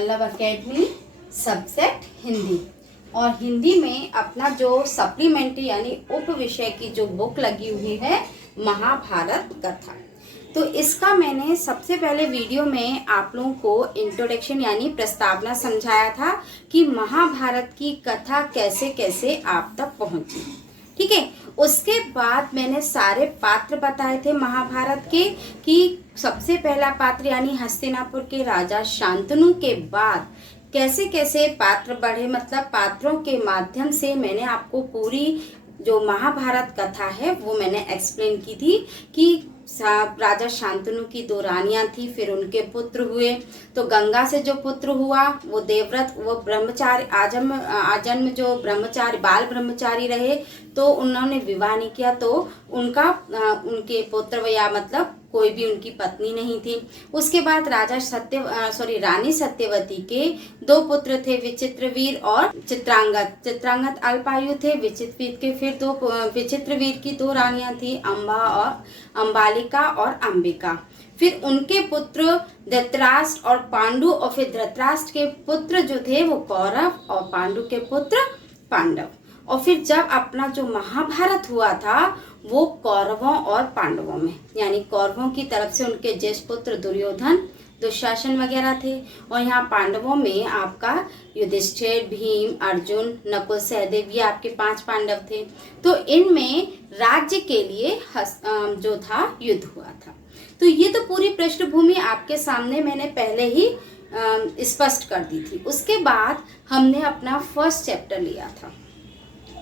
Vallabh academy subject Hindi. और हिंदी में अपना जो सप्लीमेंट्री यानी उप विषय की जो बुक लगी हुई है महाभारत कथा। तो इसका मैंने सबसे पहले वीडियो में आप लोगों को इंट्रोडक्शन यानी प्रस्तावना समझाया था कि महाभारत की कथा कैसे कैसे आप तक पहुंची। ठीक है, उसके बाद मैंने सारे पात्र बताए थे महाभारत के कि सबसे पहला पात्र यानी हस्तिनापुर के राजा शांतनु के बाद कैसे कैसे पात्र बढ़े, मतलब पात्रों के माध्यम से मैंने आपको पूरी जो महाभारत कथा है वो मैंने एक्सप्लेन की थी कि राजा शांतनु की 2 रानियां थी, फिर उनके पुत्र हुए। तो गंगा से जो पुत्र हुआ वो देवव्रत, वो ब्रह्मचारी आजन्म जो ब्रह्मचारी बाल ब्रह्मचारी रहे, तो उन्होंने विवाह नहीं किया, तो उनके पुत्र या मतलब कोई भी उनकी पत्नी नहीं थी। उसके बाद रानी सत्यवती के 2 पुत्र थे, विचित्रवीर और चित्रांगद। चित्रांगद अल्पायु थे। विचित्रवीर के फिर विचित्रवीर की 2 रानियां थी, अंबालिका और अंबिका। फिर उनके पुत्र धृतराष्ट्र और पांडु, और फिर धृतराष्ट्र के पुत्र जो थे वो कौरव और पांडु के पुत्र पांडव। और फिर जब अपना जो महाभारत हुआ था वो कौरवों और पांडवों में, यानी कौरवों की तरफ से उनके ज्येष्ठ पुत्र दुर्योधन, दुशासन वगैरह थे, और यहाँ पांडवों में आपका युधिष्ठिर, भीम, अर्जुन, नकुल, सहदेव, ये आपके 5 पांडव थे। तो इनमें राज्य के लिए जो था युद्ध हुआ था। तो ये तो पूरी पृष्ठभूमि आपके सामने मैंने पहले ही स्पष्ट कर दी थी। उसके बाद हमने अपना फर्स्ट चैप्टर लिया था।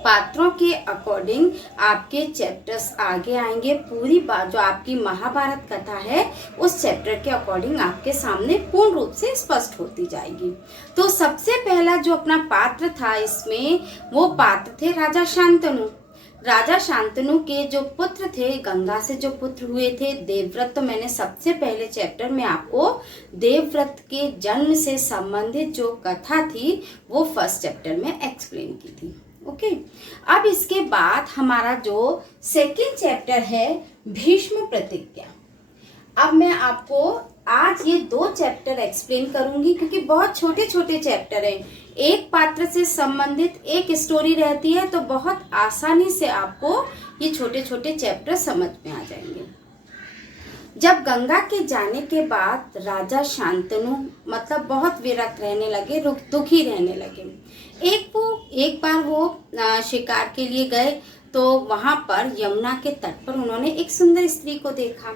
पात्रों के अकॉर्डिंग आपके चैप्टर्स आगे आएंगे। पूरी बात जो आपकी महाभारत कथा है उस चैप्टर के अकॉर्डिंग आपके सामने पूर्ण रूप से स्पष्ट होती जाएगी। तो सबसे पहला जो अपना पात्र था इसमें, वो पात्र थे राजा शांतनु। राजा शांतनु के जो पुत्र थे, गंगा से जो पुत्र हुए थे देवव्रत, तो मैंने सबसे पहले चैप्टर में आपको देवव्रत के जन्म से संबंधित जो कथा थी वो फर्स्ट चैप्टर में एक्सप्लेन की थी। ओके, अब इसके बाद हमारा जो सेकंड चैप्टर है भीष्म प्रतिज्ञा। अब मैं आपको आज ये 2 चैप्टर एक्सप्लेन करूंगी क्योंकि बहुत छोटे छोटे चैप्टर हैं। एक पात्र से संबंधित एक स्टोरी रहती है, तो बहुत आसानी से आपको ये छोटे छोटे चैप्टर समझ में आ जाएंगे। जब गंगा के जाने के बाद राजा शांतनु मतलब बहुत विरक्त रहने लगे, दुखी रहने लगे। एक बार वो शिकार के लिए गए, तो वहां पर यमुना के तट पर उन्होंने एक सुंदर स्त्री को देखा।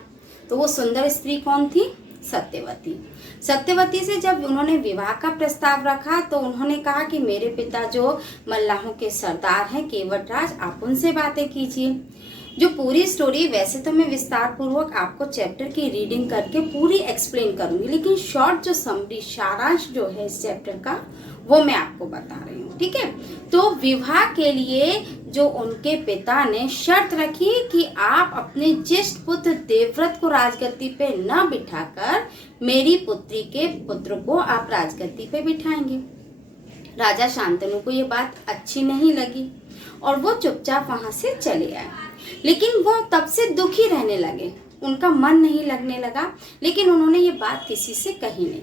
तो वो सुंदर स्त्री कौन थी? सत्यवती। सत्यवती से जब उन्होंने विवाह का प्रस्ताव रखा तो उन्होंने कहा कि मेरे पिता जो मल्लाहों के सरदार हैं केवटराज, आप उनसे बातें कीजिए। जो पूरी स्टोरी वैसे तो मैं विस्तार पूर्वक आपको चैप्टर की रीडिंग करके पूरी एक्सप्लेन करूंगी, लेकिन शॉर्ट जो समरी सारांश जो है इस चैप्टर का वो मैं आपको बता रही हूँ। ठीक है, तो विवाह के लिए जो उनके पिता ने शर्त रखी कि आप अपने ज्येष्ठ पुत्र देवव्रत को राजगद्दी पे न बिठाकर मेरी पुत्री के पुत्र को आप राजगद्दी पे बिठाएंगे। राजा शांतनु को ये बात अच्छी नहीं लगी और वो चुपचाप वहां से चले आए। लेकिन वो तब से दुखी रहने लगे, उनका मन नहीं लगने लगा, लेकिन उन्होंने ये बात किसी से कही नहीं।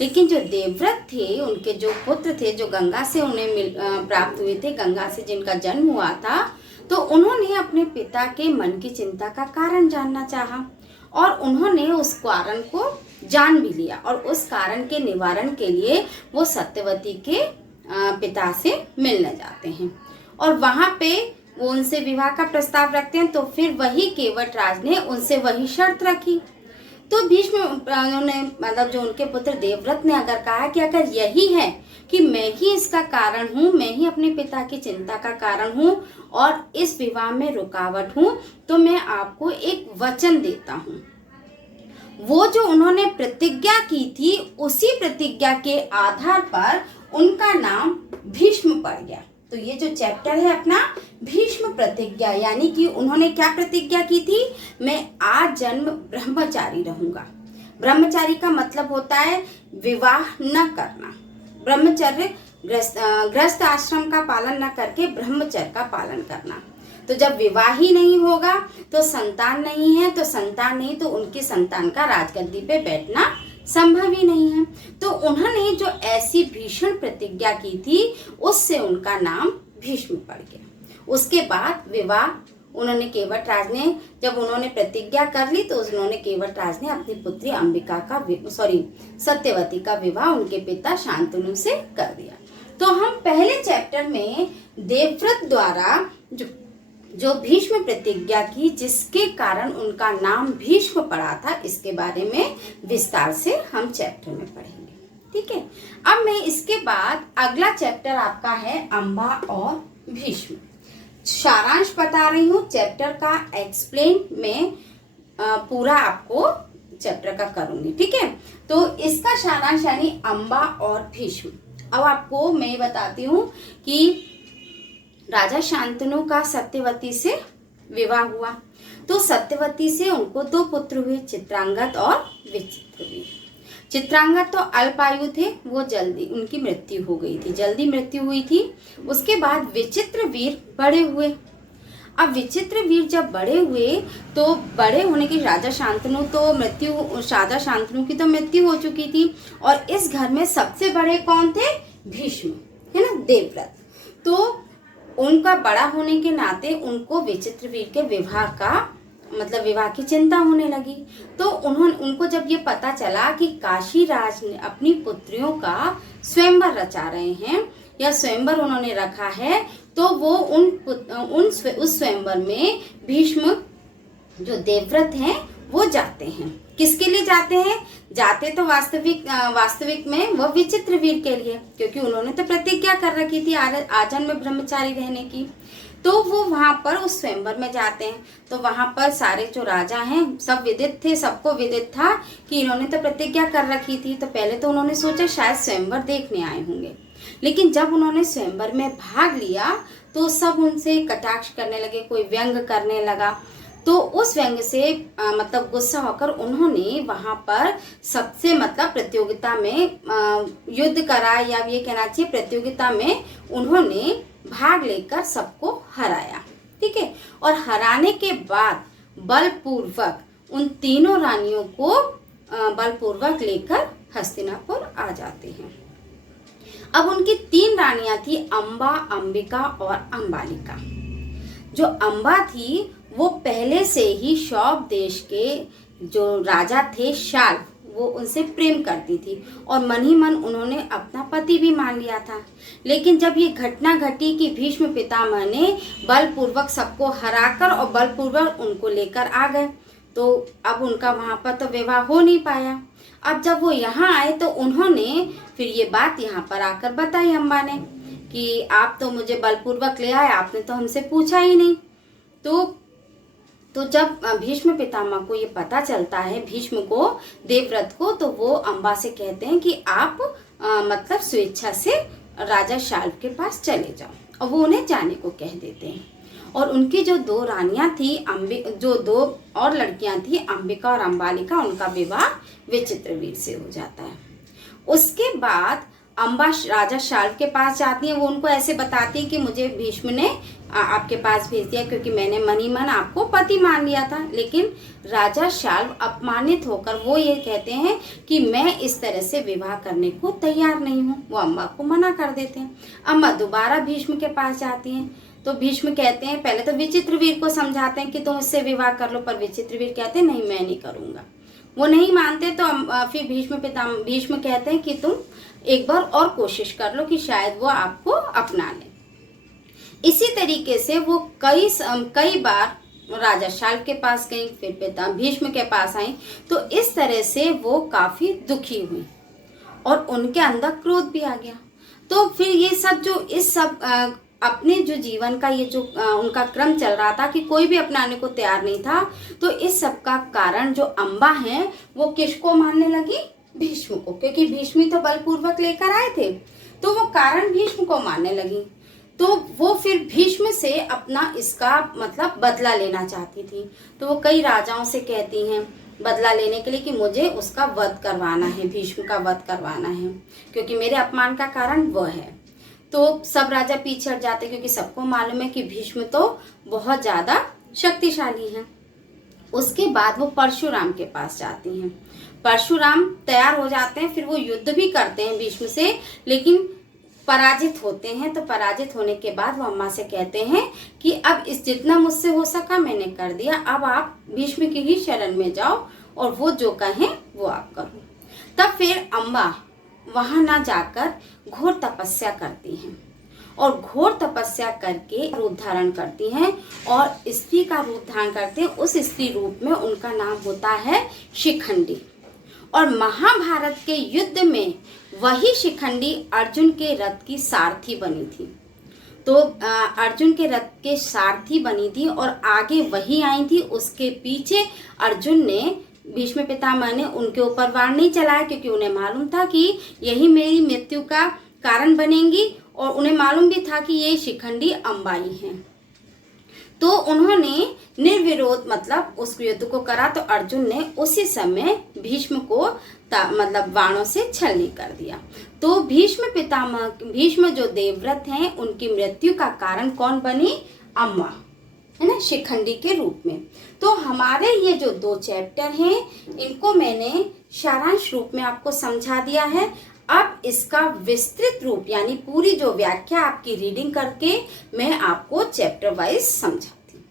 लेकिन जो देवव्रत थे, उनके जो पुत्र थे जो गंगा से उन्हें प्राप्त हुए थे, गंगा से जिनका जन्म हुआ था, तो उन्होंने अपने पिता के मन की चिंता का कारण जानना चाहा और उन्होंने उस कारण को जान भी लिया। और उस कारण के निवारण के लिए वो सत्यवती के पिता से मिलने जाते हैं और वहां पे वो उनसे विवाह का प्रस्ताव रखते हैं। तो फिर वही केवटराज ने उनसे वही शर्त रखी। तो भीष्म उन्होंने मतलब जो उनके पुत्र देवव्रत ने अगर कहा कि अगर यही है कि मैं ही इसका कारण हूँ, मैं ही अपने पिता की चिंता का कारण हूँ और इस विवाह में रुकावट हूँ, तो मैं आपको एक वचन देता हूँ। वो जो उन्होंने प्रतिज्ञा की थी उसी प्रतिज्ञा के आधार पर उनका नाम भीष्म पड़ गया। तो ये जो चैप्टर है अपना भीष्म प्रतिज्ञा, यानी कि उन्होंने क्या प्रतिज्ञा की थी? मैं आजन्म ब्रह्मचारी रहूंगा। ब्रह्मचारी का मतलब होता है विवाह न करना, ब्रह्मचर्य, गृहस्थ आश्रम का पालन न करके ब्रह्मचर्य का पालन करना। तो जब विवाह ही नहीं होगा तो संतान नहीं है, तो संतान नहीं तो उनकी संतान का राजगद्दी पे बैठना संभव ही नहीं है। तो उन्होंने जो ऐसी भीषण प्रतिज्ञा की थी उससे उनका नाम भीष्म पड़ गया। उसके बाद विवाह उन्होंने केवट राज ने, जब उन्होंने प्रतिज्ञा कर ली तो उन्होंने केवट राज ने अपनी पुत्री अंबिका का सत्यवती का विवाह उनके पिता शांतनु से कर दिया। तो हम पहले चैप्टर में देवव्रत द्वारा जो भीष्म प्रतिज्ञा की जिसके कारण उनका नाम भीष्म पड़ा था, इसके बारे में विस्तार से हम चैप्टर में पढ़ेंगे। ठीक है, अब मैं इसके बाद अगला चैप्टर आपका है अंबा और भीष्म। सारांश बता रही हूँ चैप्टर का, एक्सप्लेन में पूरा आपको चैप्टर का करूंगी। ठीक है, तो इसका सारांश यानी अंबा और भीष्म। अब आपको मैं बताती हूँ कि राजा शांतनु का सत्यवती से विवाह हुआ। तो सत्यवती से उनको 2 पुत्र हुए, चित्रांगद और विचित्रवीर। चित्रांगद तो अल्पायु थे, वो जल्दी उनकी मृत्यु हो गई थी, जल्दी मृत्यु हुई थी। उसके बाद विचित्रवीर बड़े हुए। अब विचित्रवीर जब बड़े हुए तो बड़े होने की राजा शांतनु की तो मृत्यु हो चुकी थी और इस घर में सबसे बड़े कौन थे? भीष्म, है ना, देवव्रत। तो उनका बड़ा होने के नाते उनको विचित्रवीर के विवाह की चिंता होने लगी। तो उनको जब ये पता चला कि काशीराज ने अपनी पुत्रियों का स्वयंवर रचा रहे हैं या स्वयंवर उन्होंने रखा है, तो वो उस स्वयंवर में भीष्म जो देवव्रत हैं वो जाते हैं। किसके लिए जाते हैं? जाते तो वास्तविक में वो विचित्रवीर के लिए, क्योंकि उन्होंने तो प्रतिज्ञा कर रखी थी आजन्म ब्रह्मचारी रहने की। तो वो वहां पर उस स्वयंवर में जाते हैं। तो वहां पर सारे जो राजा हैं सब विदित थे, सबको विदित था कि इन्होंने तो प्रतिज्ञा कर रखी थी। तो पहले तो उन्होंने सोचा शायद स्वयंवर देखने आए होंगे, लेकिन जब उन्होंने स्वयंवर में भाग लिया तो सब उनसे कटाक्ष करने लगे, कोई व्यंग करने लगा। तो उस व्यंग से गुस्सा होकर उन्होंने वहां पर सबसे प्रतियोगिता में युद्ध करा, या ये कहना चाहिए प्रतियोगिता में उन्होंने भाग लेकर सबको हराया। ठीक है, और हराने के बाद बलपूर्वक उन तीनों रानियों को बलपूर्वक लेकर हस्तिनापुर आ जाते हैं। अब उनकी 3 रानियां थी, अंबा, अंबिका और अंबालिका। जो अंबा थी वो पहले से ही शौभ देश के जो राजा थे शाल, वो उनसे प्रेम करती थी और मन ही मन उन्होंने अपना पति भी मान लिया था। लेकिन जब ये घटना घटी कि भीष्म पितामह ने बलपूर्वक सबको हराकर और बलपूर्वक उनको लेकर आ गए, तो अब उनका वहां पर तो विवाह हो नहीं पाया। अब जब वो यहाँ आए तो उन्होंने फिर ये बात यहाँ पर आकर बताई अम्बा ने कि आप तो मुझे बलपूर्वक ले आए, आपने तो हमसे पूछा ही नहीं। तो जब भीष्म पितामह को ये पता चलता है, भीष्म को, देवव्रत को, तो वो अम्बा से कहते हैं कि आप स्वेच्छा से राजा शाल्व के पास चले जाओ, और वो उन्हें जाने को कह देते हैं। और उनकी जो 2 रानियां थी, जो 2 और लड़कियां थी, अंबिका और अंबालिका, उनका विवाह विचित्रवीर से हो जाता है। उसके बाद अम्बा राजा शाल्व के पास जाती हैं। वो उनको ऐसे बताती है कि मुझे भीष्म ने आपके पास भेज दिया क्योंकि मैंने मन ही मन आपको पति मान लिया था। लेकिन राजा शाल्व अपमानित होकर वो ये कहते हैं कि मैं इस तरह से विवाह करने को तैयार नहीं हूँ। वो अम्बा को मना कर देते हैं। अम्बा दोबारा भीष्म के पास जाती हैं तो भीष्म कहते हैं, पहले तो विचित्रवीर को समझाते हैं कि तुम इससे विवाह कर लो, पर विचित्रवीर कहते हैं नहीं, मैं नहीं करूँगा। वो नहीं मानते तो फिर भीष्म कहते हैं कि तुम एक बार और कोशिश कर लो कि शायद वो आपको अपना ले। इसी तरीके से वो कई बार राजा शाल्व के पास गई, फिर भीष्म के पास आई। तो इस तरह से वो काफी दुखी हुई और उनके अंदर क्रोध भी आ गया। तो फिर ये सब अपने जो जीवन का ये जो उनका क्रम चल रहा था कि कोई भी अपनाने को तैयार नहीं था, तो इस सब का कारण जो अम्बा हैं वो किसको मानने लगी? भीष्म को, क्योंकि भीष्म तो बलपूर्वक लेकर आए थे, तो वो कारण भीष्म को मानने लगी। तो वो फिर भीष्म से अपना इसका बदला लेना चाहती थी। तो वो कई राजाओं से कहती हैं बदला लेने के लिए कि मुझे उसका वध करवाना है, भीष्म का वध करवाना है, क्योंकि मेरे अपमान का कारण वो है। तो सब राजा पीछे हट जाते क्योंकि सबको मालूम है कि भीष्म तो बहुत ज़्यादा शक्तिशाली हैं। उसके बाद वो परशुराम के पास जाती हैं। परशुराम तैयार हो जाते हैं, फिर वो युद्ध भी करते हैं भीष्म से, लेकिन पराजित होते हैं। तो पराजित होने के बाद वो अम्मा से कहते हैं कि अब इस जितना मुझसे हो सका मैंने कर दिया, अब आप भीष्म की ही शरण में जाओ और वो जो कहें वो आप करो। तब फिर अम्मा वहां ना जाकर घोर तपस्या करती हैं और घोर तपस्या करके रूप धारण करती हैं और स्त्री का रूप धारण करते हैं। उस स्त्री रूप में उनका नाम होता है शिखंडी। और महाभारत के युद्ध में वही शिखंडी अर्जुन के रथ की सारथी बनी थी। तो अर्जुन के रथ के सारथी बनी थी और आगे वही आई थी। उसके पीछे अर्जुन ने, भीष्म पितामह ने उनके ऊपर वार नहीं चलाया, क्योंकि उन्हें मालूम था कि यही मेरी मृत्यु का कारण बनेंगी और उन्हें मालूम भी था कि ये शिखंडी अंबाई हैं। तो उन्होंने निर्विरोध मतलब उस युद्ध को करा। तो अर्जुन ने उसी समय भीष्म को मतलब बाणों से छलनी कर दिया। तो भीष्म पितामह, भीष्म जो देवव्रत हैं, उनकी मृत्यु का कारण कौन बनी? अम्मा, है ना, शिखंडी के रूप में। तो हमारे ये जो 2 चैप्टर हैं, इनको मैंने सारांश रूप में आपको समझा दिया है। अब इसका विस्तृत रूप यानी पूरी जो व्याख्या आपकी रीडिंग करके मैं आपको चैप्टर वाइज समझाती हूँ।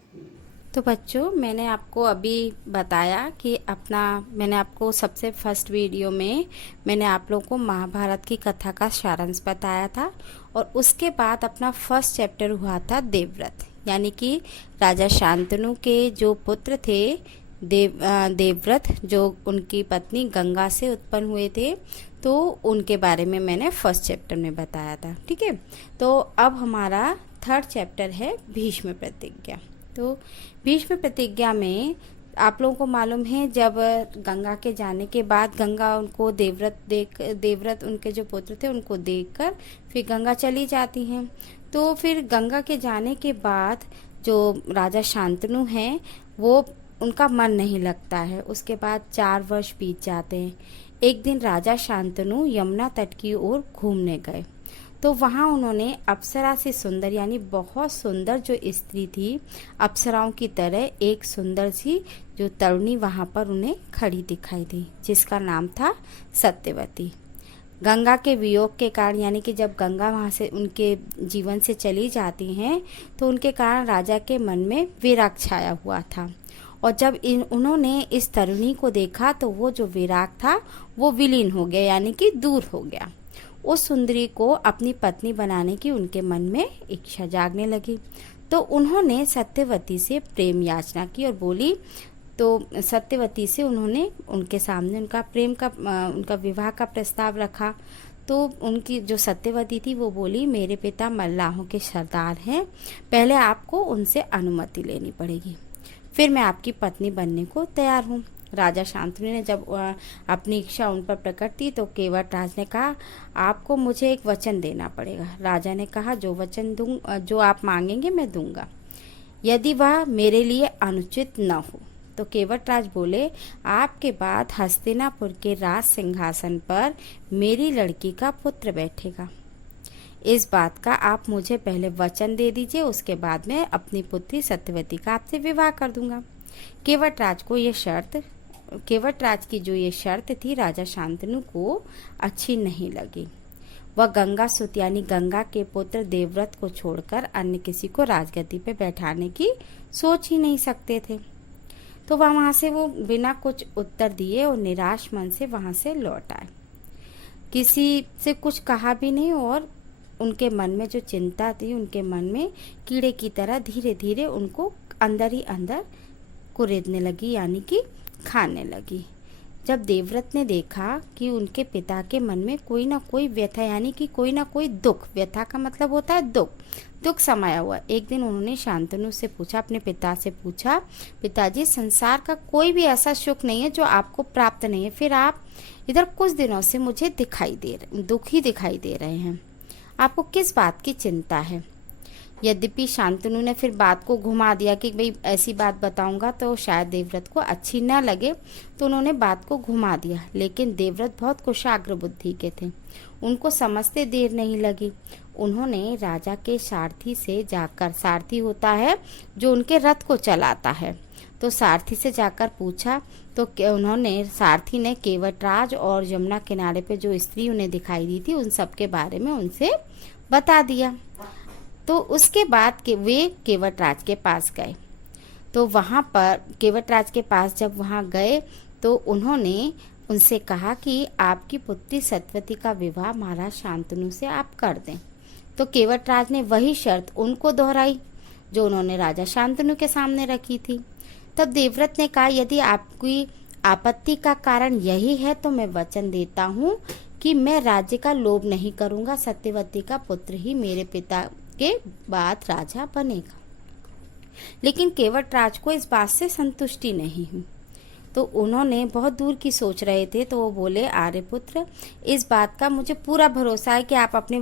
तो बच्चों, मैंने आपको अभी बताया कि मैंने आपको सबसे फर्स्ट वीडियो में मैंने आप लोगों को महाभारत की कथा का सारांश बताया था और उसके बाद अपना फर्स्ट चैप्टर हुआ था देवव्रत, यानी कि राजा शांतनु के जो पुत्र थे देवव्रत, जो उनकी पत्नी गंगा से उत्पन्न हुए थे, तो उनके बारे में मैंने फर्स्ट चैप्टर में बताया था। ठीक है, तो अब हमारा थर्ड चैप्टर है भीष्म प्रतिज्ञा। तो भीष्म प्रतिज्ञा में आप लोगों को मालूम है, जब गंगा के जाने के बाद गंगा उनको देवव्रत उनके जो पुत्र थे उनको देखकर फिर गंगा चली जाती हैं। तो फिर गंगा के जाने के बाद जो राजा शांतनु हैं, वो उनका मन नहीं लगता है। उसके बाद 4 वर्ष बीत जाते हैं। एक दिन राजा शांतनु यमुना तट की ओर घूमने गए, तो वहाँ उन्होंने अप्सरा से सुंदर, यानी बहुत सुंदर जो स्त्री थी, अप्सराओं की तरह एक सुंदर सी जो तरुणी वहाँ पर उन्हें खड़ी दिखाई दी, जिसका नाम था सत्यवती। गंगा के वियोग के कारण, यानी कि जब गंगा वहाँ से उनके जीवन से चली जाती हैं, तो उनके कारण राजा के मन में विराग छाया हुआ था। और जब उन्होंने इस तरुणी को देखा तो वो जो विराग था वो विलीन हो गया, यानी कि दूर हो गया। उस सुंदरी को अपनी पत्नी बनाने की उनके मन में इच्छा जागने लगी। तो उन्होंने सत्यवती से प्रेम याचना की और बोली, तो सत्यवती से उन्होंने उनके सामने उनका विवाह का प्रस्ताव रखा। तो उनकी जो सत्यवती थी वो बोली, मेरे पिता मल्लाहों के सरदार हैं, पहले आपको उनसे अनुमति लेनी पड़ेगी, फिर मैं आपकी पत्नी बनने को तैयार हूँ। राजा शांतनु ने जब अपनी इच्छा उन पर प्रकट की तो केवटराज ने कहा, आपको मुझे एक वचन देना पड़ेगा। राजा ने कहा, जो आप मांगेंगे मैं दूंगा, यदि वह मेरे लिए अनुचित न हो। तो केवटराज बोले, आपके बाद हस्तिनापुर के राज सिंहासन पर मेरी लड़की का पुत्र बैठेगा। इस बात का आप मुझे पहले वचन दे दीजिए, उसके बाद मैं अपनी पुत्री सत्यवती का आपसे विवाह कर दूंगा। केवटराज की जो ये शर्त थी राजा शांतनु को अच्छी नहीं लगी। वह गंगा सुत यानी गंगा के पुत्र देवव्रत को छोड़कर अन्य किसी को राजगद्दी पे बैठाने की सोच ही नहीं सकते थे। तो वहाँ से वो बिना कुछ उत्तर दिए और निराश मन से वहाँ से लौट आए। किसी से कुछ कहा भी नहीं और उनके मन में जो चिंता थी, उनके मन में कीड़े की तरह धीरे धीरे उनको अंदर ही अंदर कुरेदने लगी, यानी कि खाने लगी। जब देवव्रत ने देखा कि उनके पिता के मन में कोई ना कोई व्यथा, यानी कि कोई ना कोई दुख, व्यथा का मतलब होता है दुख समाया हुआ। एक दिन उन्होंने शांतनु से पूछा, अपने पिता से पूछा, पिताजी, संसार का कोई भी ऐसा सुख नहीं है जो आपको प्राप्त नहीं है, फिर आप इधर कुछ दिनों से मुझे दुखी दिखाई दे रहे हैं, आपको किस बात की चिंता है? यद्यपि शांतनु ने फिर बात को घुमा दिया कि भाई ऐसी बात बताऊंगा तो शायद देवव्रत को अच्छी न लगे, तो उन्होंने बात को घुमा दिया। लेकिन देवव्रत बहुत कुशाग्र बुद्धि के थे, उनको समझते देर नहीं लगी। उन्होंने राजा के सारथी से जाकर, सारथी होता है जो उनके रथ को चलाता है, तो सारथी से जाकर पूछा तो उन्होंने सारथी ने केवटराज और यमुना किनारे पे जो स्त्री उन्हें दिखाई दी थी उन सब के बारे में उनसे बता दिया। तो उसके बाद वे केवटराज के पास गए। तो वहाँ पर केवटराज के पास जब वहाँ गए तो उन्होंने उनसे कहा कि आपकी पुत्री सत्यवती का विवाह महाराज शांतनु से आप कर दें। तो केवटराज ने वही शर्त उनको दोहराई जो उन्होंने राजा शांतनु के सामने रखी थी। तब देवव्रत ने कहा, यदि आपकी आपत्ति का कारण यही है तो मैं वचन देता हूँ कि मैं राज्य का लोभ नहीं करूँगा, सत्यवती का पुत्र ही मेरे पिता के बाद राजा बनेगा। लेकिन केवटराज को इस बात से संतुष्टि नहीं हुई। तो उन्होंने बहुत दूर की सोच रहे थे, तो वो बोले, आर्यपुत्र, इस बात का मुझे पूरा भरोसा है कि आप अपने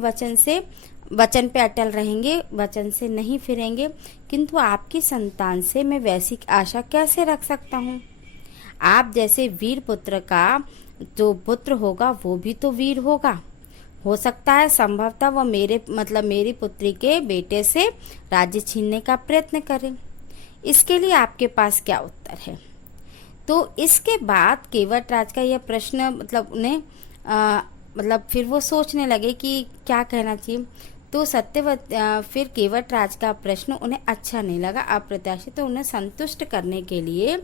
वचन पे अटल रहेंगे, वचन से नहीं फिरेंगे, किंतु आपकी संतान से मैं वैसी आशा कैसे रख सकता हूँ। आप जैसे वीर पुत्र का जो पुत्र होगा वो भी तो वीर होगा। हो सकता है संभवतः वह मेरी पुत्री के बेटे से राज्य छीनने का प्रयत्न करे। इसके लिए आपके पास क्या उत्तर है। तो इसके बाद केवटराज का यह प्रश्न उन्हें फिर वो सोचने लगे कि क्या कहना चाहिए। तो फिर केवटराज का प्रश्न उन्हें अच्छा नहीं लगा, अप्रत्याशित। तो उन्हें संतुष्ट करने के लिए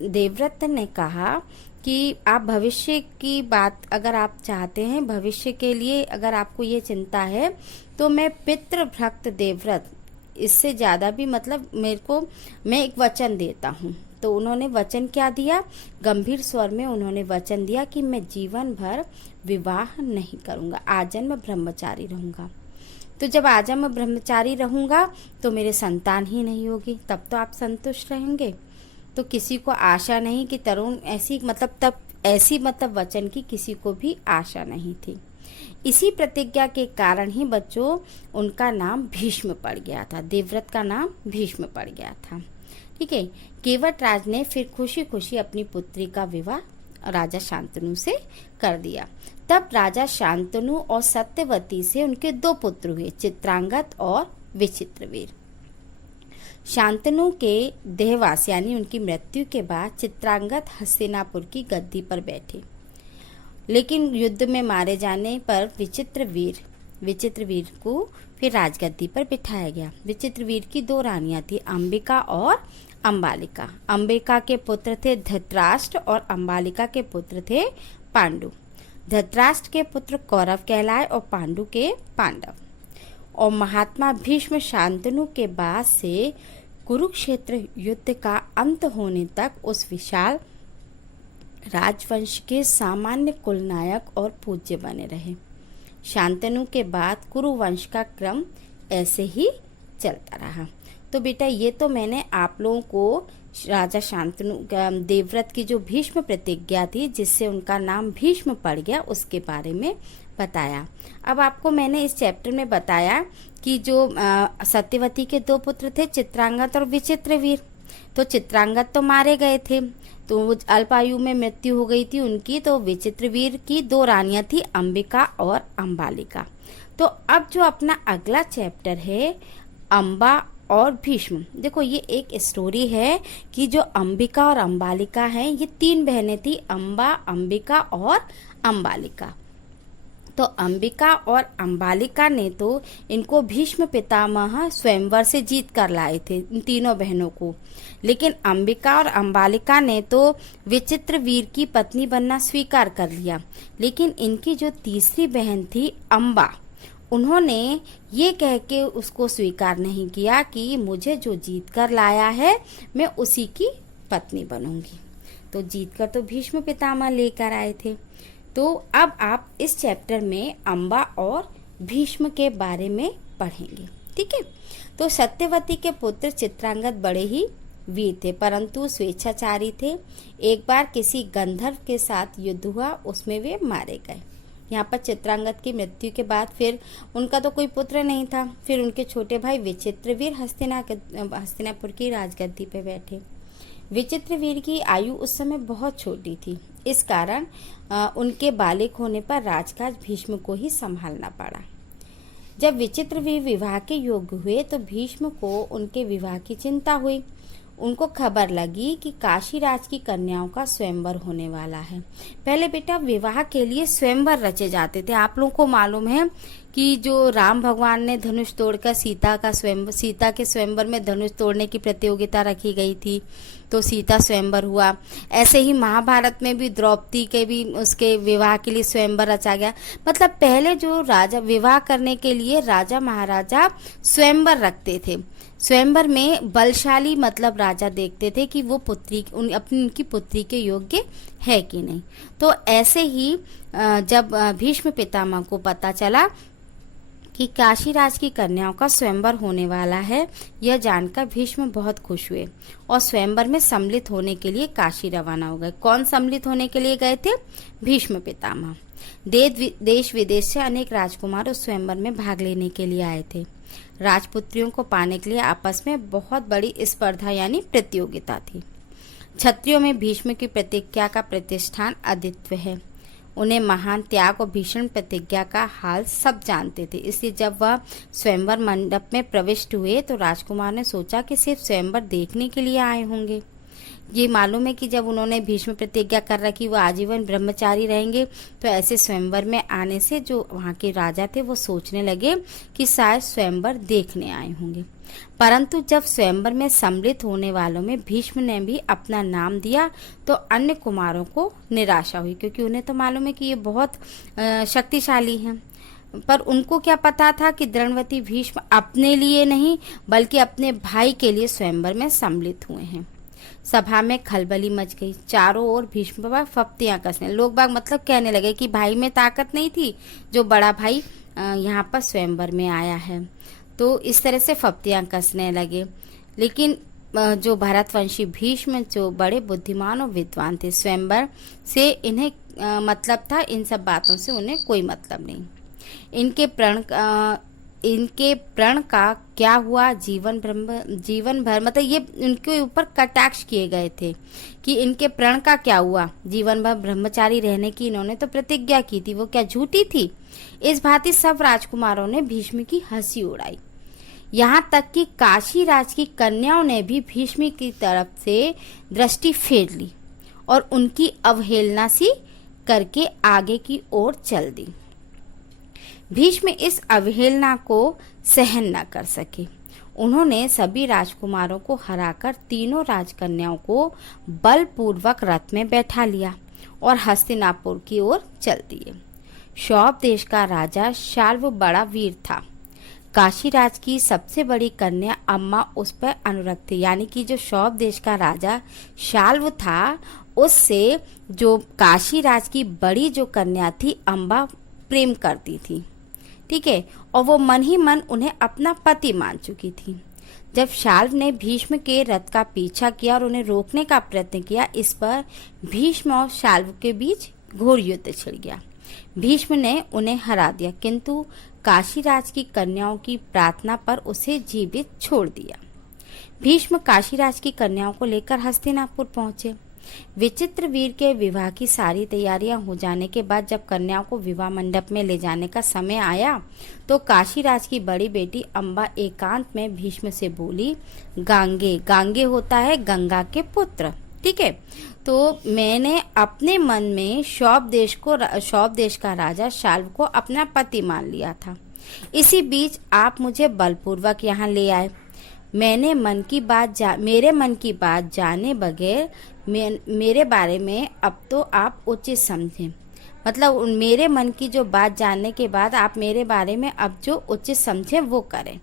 देवव्रत ने कहा कि आप भविष्य की बात अगर आप चाहते हैं, भविष्य के लिए अगर आपको ये चिंता है, तो मैं पितृभक्त देवव्रत, इससे ज़्यादा भी मैं एक वचन देता हूँ। तो उन्होंने वचन क्या दिया, गंभीर स्वर में उन्होंने वचन दिया कि मैं जीवन भर विवाह नहीं करूँगा, आजन्म ब्रह्मचारी रहूँगा। तो जब आजन्म ब्रह्मचारी रहूँगा तो मेरे संतान ही नहीं होगी, तब तो आप संतुष्ट रहेंगे। तो किसी को आशा नहीं कि तरुण ऐसी वचन की किसी को भी आशा नहीं थी। इसी प्रतिज्ञा के कारण ही बच्चों उनका नाम भीष्म पड़ गया था, देवव्रत का नाम भीष्म पड़ गया था। ठीक है। केवटराज ने फिर खुशी खुशी अपनी पुत्री का विवाह राजा शांतनु से कर दिया। तब राजा शांतनु और सत्यवती से उनके 2 पुत्र हुए, चित्रांगद और विचित्रवीर। शांतनु के देहवास यानी उनकी मृत्यु के बाद चित्रांगद हस्तिनापुर की गद्दी पर बैठे, लेकिन युद्ध में मारे जाने पर विचित्रवीर को फिर राजगद्दी पर बिठाया गया। विचित्रवीर की 2 रानियां थी, अंबिका और अंबालिका। अंबिका के पुत्र थे धृतराष्ट्र और अंबालिका के पुत्र थे पांडु। धृतराष्ट्र के पुत्र कौरव कहलाए और पांडु के पांडव। और महात्मा भीष्म शांतनु के बाद से कुरुक्षेत्र युद्ध का अंत होने तक उस विशाल राजवंश के सामान्य कुलनायक और पूज्य बने रहे। शांतनु के बाद कुरुवंश का क्रम ऐसे ही चलता रहा। तो बेटा ये तो मैंने आप लोगों को राजा शांतनु देवव्रत की जो भीष्म प्रतिज्ञा थी जिससे उनका नाम भीष्म पड़ गया उसके बारे में बताया। अब आपको मैंने इस चैप्टर में बताया कि जो सत्यवती के 2 पुत्र थे, चित्रांगद और विचित्रवीर। तो चित्रांगद तो मारे गए थे, तो अल्पायु में मृत्यु हो गई थी उनकी। तो विचित्रवीर की 2 रानियां थी, अंबिका और अंबालिका। तो अब जो अपना अगला चैप्टर है अंबा और भीष्म, देखो ये एक स्टोरी है कि जो अंबिका और अंबालिका हैं ये 3 बहनें थी, अंबा, अंबिका और अंबालिका। तो अंबिका और अंबालिका ने तो इनको भीष्म पितामह स्वयंवर से जीत कर लाए थे, इन तीनों बहनों को। लेकिन अंबिका और अंबालिका ने तो विचित्रवीर की पत्नी बनना स्वीकार कर लिया। लेकिन इनकी जो तीसरी बहन थी अंबा, उन्होंने ये कह के उसको स्वीकार नहीं किया कि मुझे जो जीत कर लाया है मैं उसी की पत्नी बनूंगी। तो जीत कर तो भीष्म पितामह लेकर आए थे। तो अब आप इस चैप्टर में अंबा और भीष्म के बारे में पढ़ेंगे। ठीक है। तो सत्यवती के पुत्र चित्रांगद बड़े ही वीर थे परंतु स्वेच्छाचारी थे। एक बार किसी गंधर्व के साथ युद्ध हुआ, उसमें वे मारे गए। यहाँ पर चित्रांगद की मृत्यु के बाद फिर उनका तो कोई पुत्र नहीं था। फिर उनके छोटे भाई विचित्रवीर हस्तिनापुर की राजगद्दी पे बैठे। विचित्रवीर की आयु उस समय बहुत छोटी थी, इस कारण उनके बालिक होने पर राजकाज भीष्म को ही संभालना पड़ा। जब विचित्रवीर विवाह के योग्य हुए तो भीष्म को उनके विवाह की चिंता हुई। उनको खबर लगी कि काशीराज की कन्याओं का स्वयंवर होने वाला है। पहले बेटा विवाह के लिए स्वयंवर रचे जाते थे। आप लोगों को मालूम है कि जो राम भगवान ने धनुष तोड़कर सीता के स्वयंवर में धनुष तोड़ने की प्रतियोगिता रखी गई थी, तो सीता स्वयंवर हुआ। ऐसे ही महाभारत में भी द्रौपदी के भी उसके विवाह के लिए स्वयंवर रचा गया। मतलब पहले जो राजा विवाह करने के लिए राजा महाराजा स्वयंवर रखते थे। स्वयंवर में बलशाली मतलब राजा देखते थे कि वो उनकी पुत्री के योग्य है कि नहीं। तो ऐसे ही जब भीष्म पितामह को पता चला कि काशीराज की कन्याओं का स्वयंवर होने वाला है, यह जानकर भीष्म बहुत खुश हुए और स्वयंवर में सम्मिलित होने के लिए काशी रवाना हो गए। कौन सम्मिलित होने के लिए गए थे? भीष्म पितामह। देश विदेश से अनेक राजकुमार उस स्वयंवर में भाग लेने के लिए आए थे। राजपुत्रियों को पाने के लिए आपस में बहुत बड़ी स्पर्धा यानी प्रतियोगिता थी। क्षत्रियों में भीष्म की प्रतिज्ञा का प्रतिष्ठान अद्वितीय है। उन्हें महान त्याग और भीषण प्रतिज्ञा का हाल सब जानते थे। इसलिए जब वह स्वयंवर मंडप में प्रविष्ट हुए तो राजकुमार ने सोचा कि सिर्फ स्वयंवर देखने के लिए आए होंगे। ये मालूम है कि जब उन्होंने भीष्म प्रतिज्ञा कर रखी वो आजीवन ब्रह्मचारी रहेंगे, तो ऐसे स्वयंवर में आने से जो वहाँ के राजा थे वो सोचने लगे कि शायद स्वयंवर देखने आए होंगे। परंतु जब स्वयंवर में सम्मिलित होने वालों में भीष्म ने भी अपना नाम दिया तो अन्य कुमारों को निराशा हुई, क्योंकि उन्हें तो मालूम है कि ये बहुत शक्तिशाली हैं। पर उनको क्या पता था कि द्रोणवती भीष्म अपने लिए नहीं बल्कि अपने भाई के लिए स्वयंवर में सम्मिलित हुए हैं। सभा में खलबली मच गई। चारों ओर भीष्म पर फप्तियां कसने लोग बाग मतलब कहने लगे कि भाई में ताकत नहीं थी, जो बड़ा भाई यहाँ पर स्वयंवर में आया है। तो इस तरह से फप्तियां कसने लगे। लेकिन जो भारतवंशी भीष्म जो बड़े बुद्धिमान और विद्वान थे, स्वयंवर से इन्हें मतलब था, इन सब बातों से उन्हें कोई मतलब नहीं। इनके प्रण का क्या हुआ जीवन भर मतलब ये उनके ऊपर कटाक्ष किए गए थे कि इनके प्रण का क्या हुआ। जीवन भर ब्रह्मचारी रहने की इन्होंने तो प्रतिज्ञा की थी, वो क्या झूठी थी? इस भांति सब राजकुमारों ने भीष्म की हंसी उड़ाई। यहाँ तक कि काशीराज की कन्याओं ने भी भीष्म की तरफ से दृष्टि फेर ली और उनकी अवहेलना सी करके आगे की ओर चल दी। भीष्म इस अवहेलना को सहन न कर सके। उन्होंने सभी राजकुमारों को हराकर तीनों राजकन्याओं को बलपूर्वक रथ में बैठा लिया और हस्तिनापुर की ओर चल दिए। शौभ देश का राजा शाल्व बड़ा वीर था। काशीराज की सबसे बड़ी कन्या अम्मा उस पर अनुरक्त थी, यानी कि जो शौभ देश का राजा शाल्व था उससे जो काशीराज की बड़ी जो कन्या थी अम्बा प्रेम करती थी, ठीक है, और वो मन ही मन उन्हें अपना पति मान चुकी थी। जब शाल्व ने भीष्म के रथ का पीछा किया और उन्हें रोकने का प्रयत्न किया, इस पर भीष्म और शाल्व के बीच घोर युद्ध छिड़ गया। भीष्म ने उन्हें हरा दिया, किंतु काशीराज की कन्याओं की प्रार्थना पर उसे जीवित छोड़ दिया। भीष्म काशीराज की कन्याओं को लेकर हस्तिनापुर पहुंचे। विचित्र वीर के विवाह की सारी तैयारियां हो जाने के बाद जब कन्याओं को विवाह मंडप में ले जाने का समय आया तो काशीराज की बड़ी बेटी अम्बा एकांत में भीष्म से बोली, गांगे होता है गंगा के पुत्र, ठीक है। तो मैंने अपने मन में शौभ देश का राजा शाल्व को अपना पति मान लिया था। इसी बीच आप मुझे बलपूर्वक यहाँ ले आए। मेरे मन की बात जाने बगैर मेरे बारे में अब तो आप उचित समझें। मतलब मेरे मन की जो बात जानने के बाद आप मेरे बारे में अब जो उचित समझें वो करें।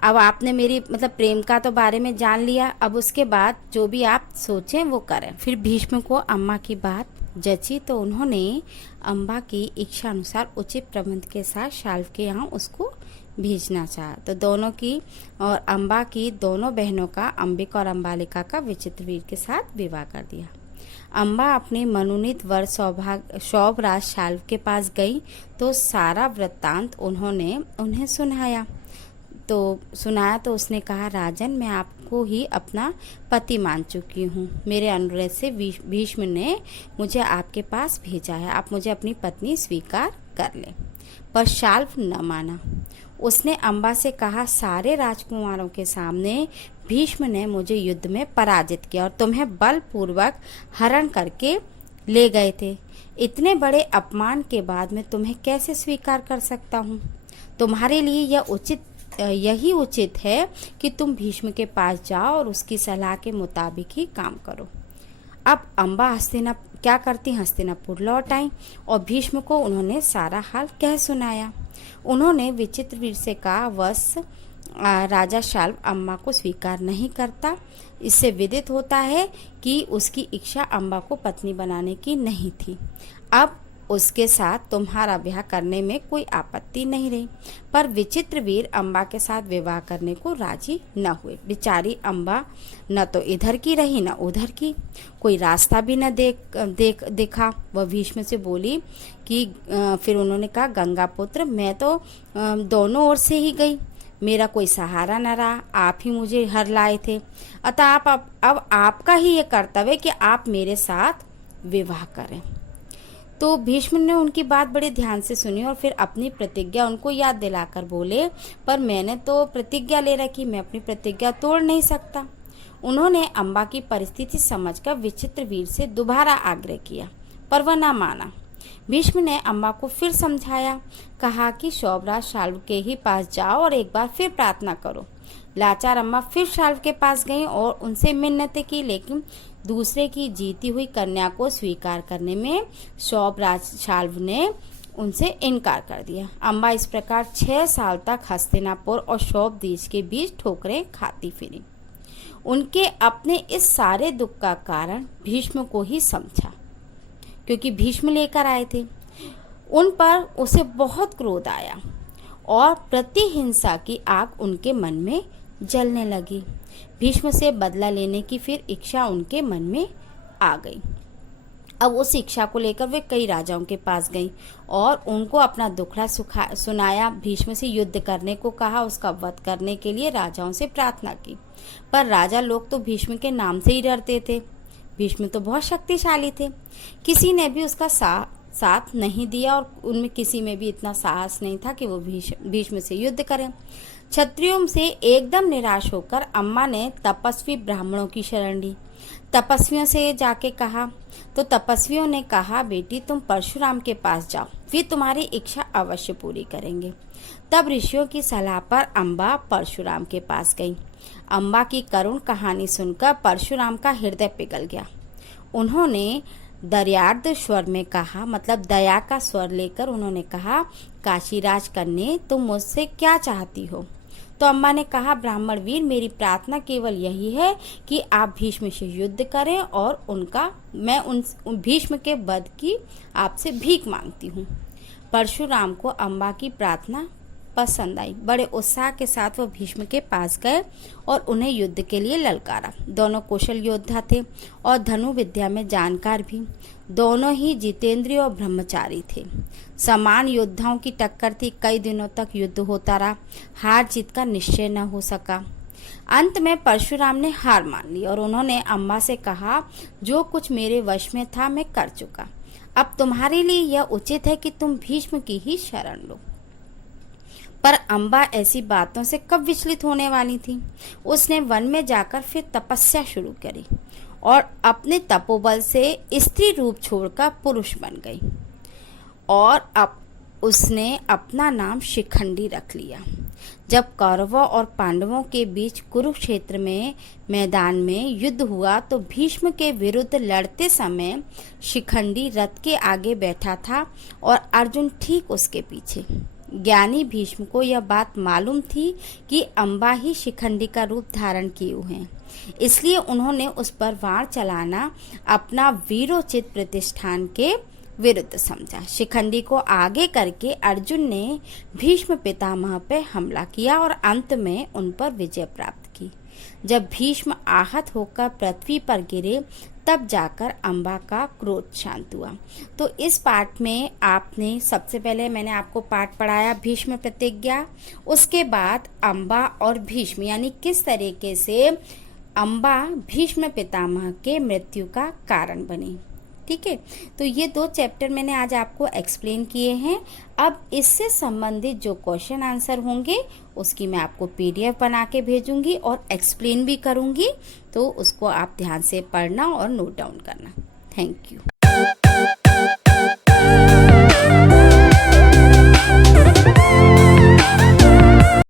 अब आपने मेरी मतलब प्रेम का तो बारे में जान लिया, अब उसके बाद जो भी आप सोचें वो करें। फिर भीष्म को अम्मा की बात जची तो उन्होंने अम्बा की इच्छा अनुसार उचित प्रबंध के साथ शाल्व के यहाँ उसको भेजना चाहा। तो दोनों की और अम्बा की दोनों बहनों का अंबिका और अम्बालिका का विचित्रवीर के साथ विवाह कर दिया। अम्बा अपने मनोनीत वर शौभराज शाल्व के पास गई तो सारा वृत्तांत उन्हें सुनाया तो उसने कहा, राजन मैं आपको ही अपना पति मान चुकी हूँ। मेरे अनुरोध से भीष्म ने मुझे आपके पास भेजा है, आप मुझे अपनी पत्नी स्वीकार कर लें। पर शाल्व न माना। उसने अम्बा से कहा, सारे राजकुमारों के सामने भीष्म ने मुझे युद्ध में पराजित किया और तुम्हें बलपूर्वक हरण करके ले गए थे। इतने बड़े अपमान के बाद मैं तुम्हें कैसे स्वीकार कर सकता हूँ? तुम्हारे लिए यही उचित है कि तुम भीष्म के पास जाओ और उसकी सलाह के मुताबिक ही काम करो। अब अम्बा क्या करती, हस्तिनापुर लौट आई और भीष्म को उन्होंने सारा हाल कह सुनाया। उन्होंने विचित्रवीर से कहा, वश राजा शाल्व अम्बा को स्वीकार नहीं करता। इससे विदित होता है कि उसकी इच्छा अम्बा को पत्नी बनाने की नहीं थी। अब उसके साथ तुम्हारा ब्याह करने में कोई आपत्ति नहीं रही, पर विचित्रवीर अम्बा के साथ विवाह करने को राजी न हुए। बेचारी अम्बा न तो इधर की रही न उधर की, कोई रास्ता भी न देखा। वह भीष्म से बोली कि फिर उन्होंने कहा, गंगा पुत्र, मैं तो दोनों ओर से ही गई, मेरा कोई सहारा न रहा, आप ही मुझे हर लाए थे, अतः अब आपका ही ये कर्तव्य कि आप मेरे साथ विवाह करें। तो भीष्म ने उनकी बात बड़े ध्यान से सुनी और फिर अपनी प्रतिज्ञा उनको याद दिलाकर बोले, पर मैंने तो प्रतिज्ञा ले रखी, मैं अपनी प्रतिज्ञा तोड़ नहीं सकता। उन्होंने अम्बा की परिस्थिति समझकर विचित्रवीर से दोबारा आग्रह किया, पर वह न माना। भीष्म ने अम्बा को फिर समझाया, कहा कि शौभराज शाल्व के ही पास जाओ और एक बार फिर प्रार्थना करो। लाचार अम्बा फिर शाल्व के पास गईं और उनसे मिन्नतें की, लेकिन दूसरे की जीती हुई कन्या को स्वीकार करने में शौभराज शाल्व ने उनसे इनकार कर दिया। अम्बा इस प्रकार 6 साल तक हस्तिनापुर और शौभ देश के बीच ठोकरें खाती फिरी। उनके अपने इस सारे दुख का कारण भीष्म को ही समझा, क्योंकि भीष्म लेकर आए थे। उन पर उसे बहुत क्रोध आया और प्रतिहिंसा की आग उनके मन में जलने लगी। भीष्म से बदला लेने की फिर इच्छा उनके मन में आ गई। अब उस इच्छा को लेकर वे कई राजाओं के पास गईं और उनको अपना दुखड़ा सुनाया। भीष्म से युद्ध करने को कहा, उसका वध करने के लिए राजाओं से प्रार्थना की, पर राजा लोग तो भीष्म के नाम से ही डरते थे। भीष्म तो बहुत शक्तिशाली थे, किसी ने भी उसका साथ नहीं दिया और उनमें किसी में भी इतना साहस नहीं था कि वो भीष्म से युद्ध करें। क्षत्रियों से एकदम निराश होकर अम्मा ने तपस्वी ब्राह्मणों की शरण ली। तपस्वियों से जाके कहा तो तपस्वियों ने कहा, बेटी तुम परशुराम के पास जाओ, वे तुम्हारी इच्छा अवश्य पूरी करेंगे। तब ऋषियों की सलाह पर अम्बा परशुराम के पास गई। अम्बा की करुण कहानी सुनकर परशुराम का हृदय पिघल गया। उन्होंने दर्यार्द स्वर में कहा, मतलब दया का स्वर लेकर उन्होंने कहा, काशीराज कन्ये तुम मुझसे क्या चाहती हो? तो अम्बा ने कहा, ब्राह्मण वीर, मेरी प्रार्थना केवल यही है कि आप भीष्म से युद्ध करें और मैं उन भीष्म के वध की आपसे भीख मांगती हूँ। परशुराम को अम्बा की प्रार्थना पसंद आई। बड़े उत्साह के साथ वह भीष्म के पास गए और उन्हें युद्ध के लिए ललकारा। दोनों कुशल योद्धा थे और धनु विद्या में जानकार भी। दोनों ही जितेंद्रिय और ब्रह्मचारी थे। समान योद्धाओं की टक्कर थी। कई दिनों तक युद्ध होता रहा, हार जीत का निश्चय न हो सका। अंत में परशुराम ने हार मान ली और उन्होंने अम्बा से कहा, जो कुछ मेरे वश में था मैं कर चुका, अब तुम्हारे लिए यह उचित है कि तुम भीष्म की ही शरण लो। पर अम्बा ऐसी बातों से कब विचलित होने वाली थी। उसने वन में जाकर फिर तपस्या शुरू करी और अपने तपोबल से स्त्री रूप छोड़कर पुरुष बन गई और अब उसने अपना नाम शिखंडी रख लिया। जब कौरवों और पांडवों के बीच कुरुक्षेत्र में मैदान में युद्ध हुआ तो भीष्म के विरुद्ध लड़ते समय शिखंडी रथ के आगे बैठा था और अर्जुन ठीक उसके पीछे। ज्ञानी भीष्म को यह बात मालूम थी कि अम्बा ही शिखंडी का रूप धारण किए हुए हैं, इसलिए उन्होंने उस पर वार चलाना अपना वीरोचित प्रतिष्ठान के विरुद्ध समझा। शिखंडी को आगे करके अर्जुन ने भीष्म पितामह पर हमला किया और अंत में उन पर विजय प्राप्त की। जब भीष्म आहत होकर पृथ्वी पर गिरे तब जाकर अम्बा का क्रोध शांत हुआ। तो इस पाठ में आपने सबसे पहले मैंने आपको पाठ पढ़ाया भीष्म प्रतिज्ञा, उसके बाद अम्बा और भीष्म यानी किस तरीके से अम्बा भीष्म पितामह के मृत्यु का कारण बनी। ठीक है। तो ये 2 चैप्टर मैंने आज आपको एक्सप्लेन किए हैं। अब इससे संबंधित जो क्वेश्चन आंसर होंगे उसकी मैं आपको PDF बना के भेजूंगी और एक्सप्लेन भी करूंगी, तो उसको आप ध्यान से पढ़ना और नोट डाउन करना। Thank you.